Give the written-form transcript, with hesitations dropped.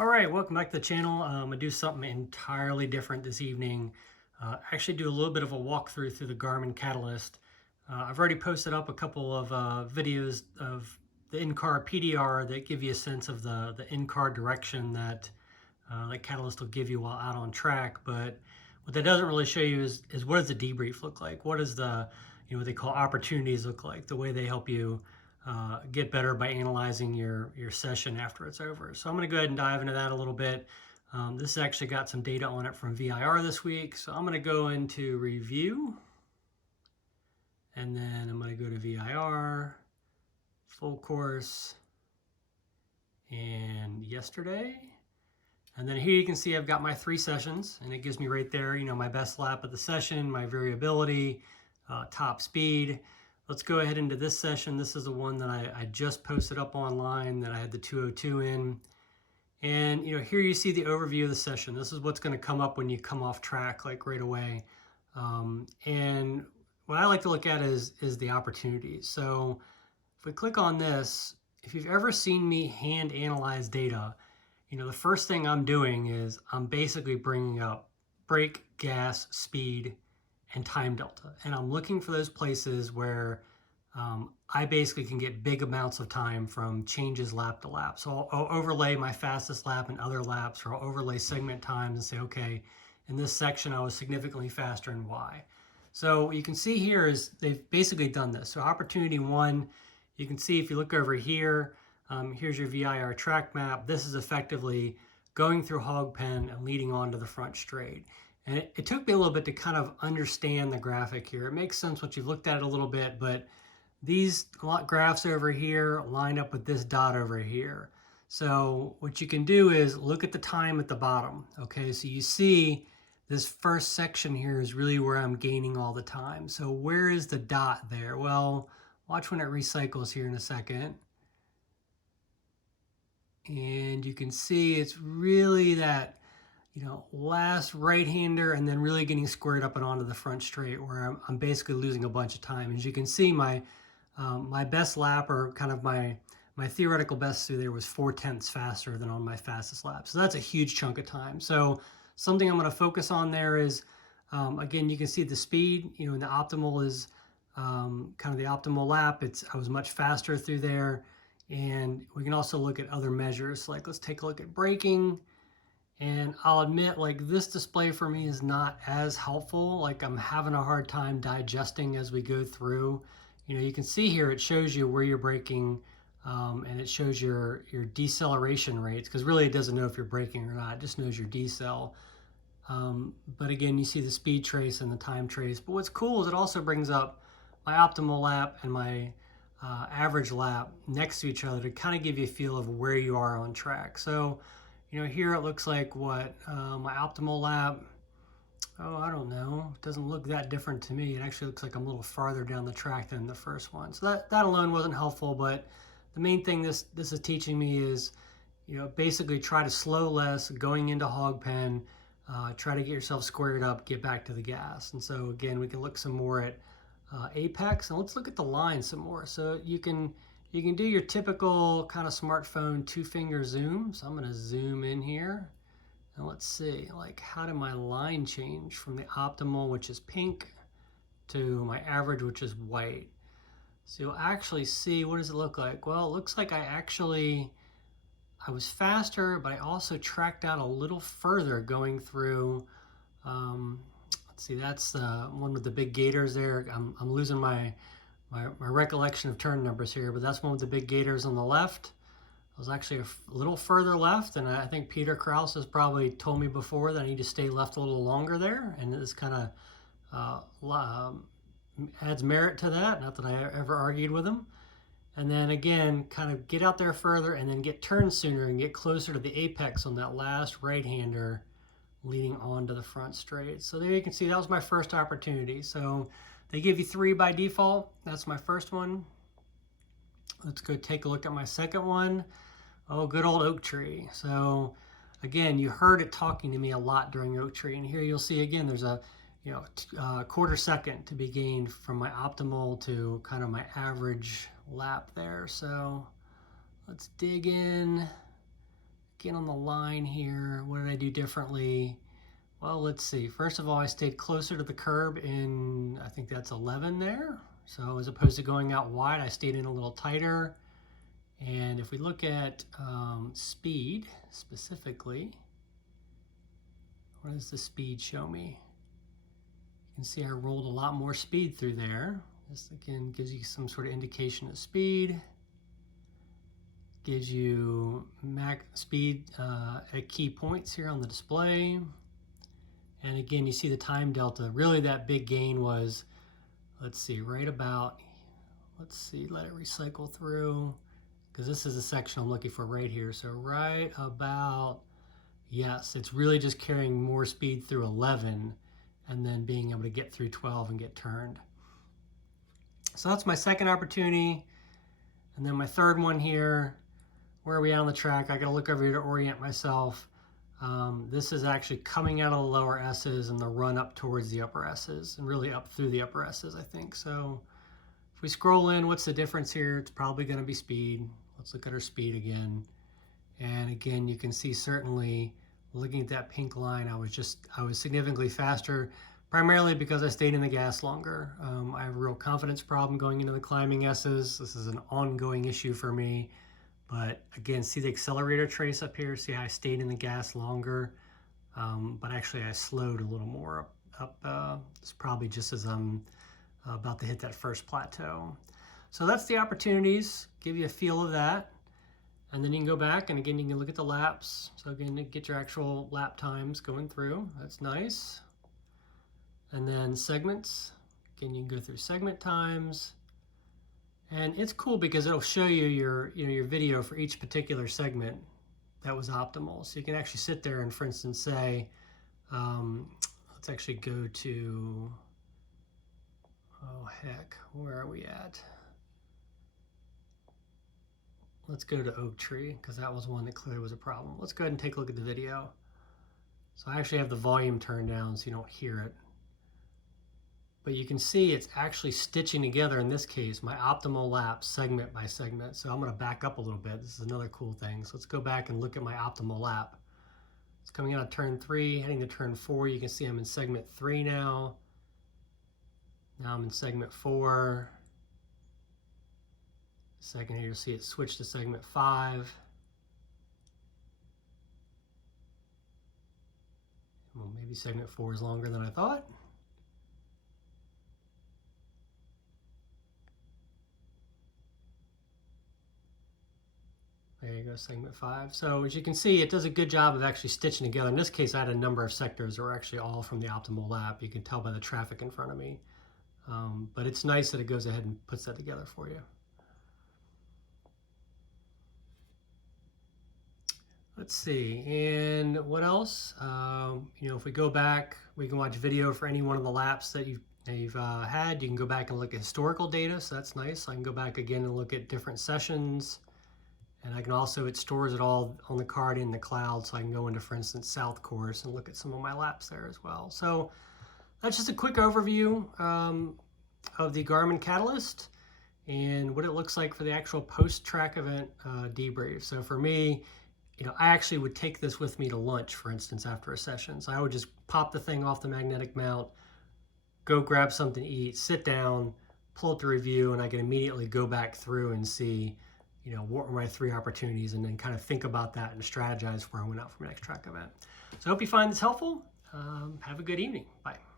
All right, welcome back to the channel. I'm gonna do something entirely different this evening. Actually do a little bit of a walkthrough through the Garmin Catalyst. I've already posted up a couple of videos of the in-car PDR that give you a sense of the in-car direction that Catalyst will give you while out on track. But what that doesn't really show you is what does the debrief look like? What does what they call opportunities look like? The way they help you get better by analyzing your session after it's over. So I'm going to go ahead and dive into that a little bit. This actually got some data on it from VIR this week. So I'm going to go into review, and then I'm going to go to VIR, full course, and yesterday. And then here you can see I've got my 3 sessions, and it gives me right there, my best lap of the session, my variability, top speed. Let's go ahead into this session. This is the one that I just posted up online that I had the 202 in. And here you see the overview of the session. This is what's going to come up when you come off track, like right away. And what I like to look at is the opportunities. So if we click on this, if you've ever seen me hand analyze data, the first thing I'm doing is I'm basically bringing up brake, gas, speed, and time delta. And I'm looking for those places where I basically can get big amounts of time from changes lap to lap. So I'll overlay my fastest lap and other laps, or I'll overlay segment times and say, okay, in this section I was significantly faster and why. So you can see here is they've basically done this. So opportunity 1, you can see if you look over here, here's your VIR track map. This is effectively going through hog pen and leading onto the front straight. And it took me a little bit to kind of understand the graphic here. It makes sense once you've looked at it a little bit, but these graphs over here line up with this dot over here. So what you can do is look at the time at the bottom. Okay, so you see this first section here is really where I'm gaining all the time. So where is the dot there? Well, watch when it recycles here in a second. And you can see it's really that last right-hander and then really getting squared up and onto the front straight where I'm basically losing a bunch of time. As you can see, my best lap, or kind of my theoretical best through there, was 4/10 faster than on my fastest lap. So that's a huge chunk of time. So something I'm going to focus on there is, again, you can see the speed, and the optimal is kind of the optimal lap. I was much faster through there. And we can also look at other measures. Like let's take a look at braking. And I'll admit, like, this display for me is not as helpful. Like, I'm having a hard time digesting as we go through. You can see here, it shows you where you're braking, and it shows your deceleration rates, because really it doesn't know if you're braking or not. It just knows your decel. But again, you see the speed trace and the time trace. But what's cool is it also brings up my optimal lap and my average lap next to each other to kind of give you a feel of where you are on track. So here it looks like what my optimal lap, I don't know. It doesn't look that different to me. It actually looks like I'm a little farther down the track than the first one. So that alone wasn't helpful, but the main thing this is teaching me is, basically try to slow less going into hog pen, try to get yourself squared up, get back to the gas. And so again, we can look some more at apex, and let's look at the line some more. So you can do your typical kind of smartphone 2-finger zoom. So I'm going to zoom in here. And let's see, like, how did my line change from the optimal, which is pink, to my average, which is white? So you'll actually see, what does it look like? Well, it looks like I was faster, but I also tracked out a little further going through, let's see, that's the one with the big gators there. I'm losing my recollection of turn numbers here, but that's one with the big gators on the left. I was actually a little further left, and I think Peter Krause has probably told me before that I need to stay left a little longer there, and this kind of adds merit to that, not that I ever argued with him. And then again, kind of get out there further and then get turned sooner and get closer to the apex on that last right-hander leading onto the front straight. So there you can see that was my first opportunity. So they give you 3 by default. That's my first one. Let's go take a look at my second one. Oh, good old oak tree. So again, you heard it talking to me a lot during oak tree. And here you'll see again, there's a quarter second to be gained from my optimal to kind of my average lap there. So let's dig in. Again on the line here, what did I do differently? Well, let's see. First of all, I stayed closer to the curb in, I think that's 11 there. So as opposed to going out wide, I stayed in a little tighter. And if we look at speed specifically, what does the speed show me? You can see I rolled a lot more speed through there. This again gives you some sort of indication of speed. Gives you max speed at key points here on the display. And again, you see the time delta. Really that big gain was, let's see, right about, let's see, let it recycle through, because this is the section I'm looking for right here. So right about, yes, it's really just carrying more speed through 11 and then being able to get through 12 and get turned. So that's my second opportunity. And then my third one here, where are we at on the track? I gotta look over here to orient myself. This is actually coming out of the lower S's and the run up towards the upper S's and really up through the upper S's, I think. So if we scroll in, what's the difference here? It's probably gonna be speed. Let's look at our speed again. And again, you can see certainly looking at that pink line, I was significantly faster, primarily because I stayed in the gas longer. I have a real confidence problem going into the climbing S's. This is an ongoing issue for me. But again, see the accelerator trace up here? See how I stayed in the gas longer? But actually I slowed a little more up. It's probably just as I'm about to hit that first plateau. So that's the opportunities, give you a feel of that. And then you can go back and again, you can look at the laps. So again, you get your actual lap times going through. That's nice. And then segments. Again, you can go through segment times. And it's cool because it'll show you your video for each particular segment that was optimal. So you can actually sit there and, for instance, say, let's actually go to, oh heck, where are we at? Let's go to Oak Tree because that was one that clearly was a problem. Let's go ahead and take a look at the video. So I actually have the volume turned down so you don't hear it. But you can see it's actually stitching together, in this case, my optimal lap segment by segment. So I'm gonna back up a little bit. This is another cool thing. So let's go back and look at my optimal lap. It's coming out of turn 3, heading to turn 4. You can see I'm in segment 3 now. Now I'm in segment 4. Second here, you'll see it switch to segment 5. Well, maybe segment 4 is longer than I thought. There you go, segment 5. So as you can see, it does a good job of actually stitching together. In this case, I had a number of sectors that were actually all from the optimal lap. You can tell by the traffic in front of me. But it's nice that it goes ahead and puts that together for you. Let's see, and what else? If we go back, we can watch video for any one of the laps that you've had. You can go back and look at historical data, so that's nice. I can go back again and look at different sessions. And I can also, it stores it all on the card in the cloud, so I can go into, for instance, South Course and look at some of my laps there as well. So that's just a quick overview of the Garmin Catalyst and what it looks like for the actual post-track event debrief. So for me, I actually would take this with me to lunch, for instance, after a session. So I would just pop the thing off the magnetic mount, go grab something to eat, sit down, pull up the review, and I can immediately go back through and see what were my 3 opportunities, and then kind of think about that and strategize where I went out for my next track event. So I hope you find this helpful. Have a good evening. Bye.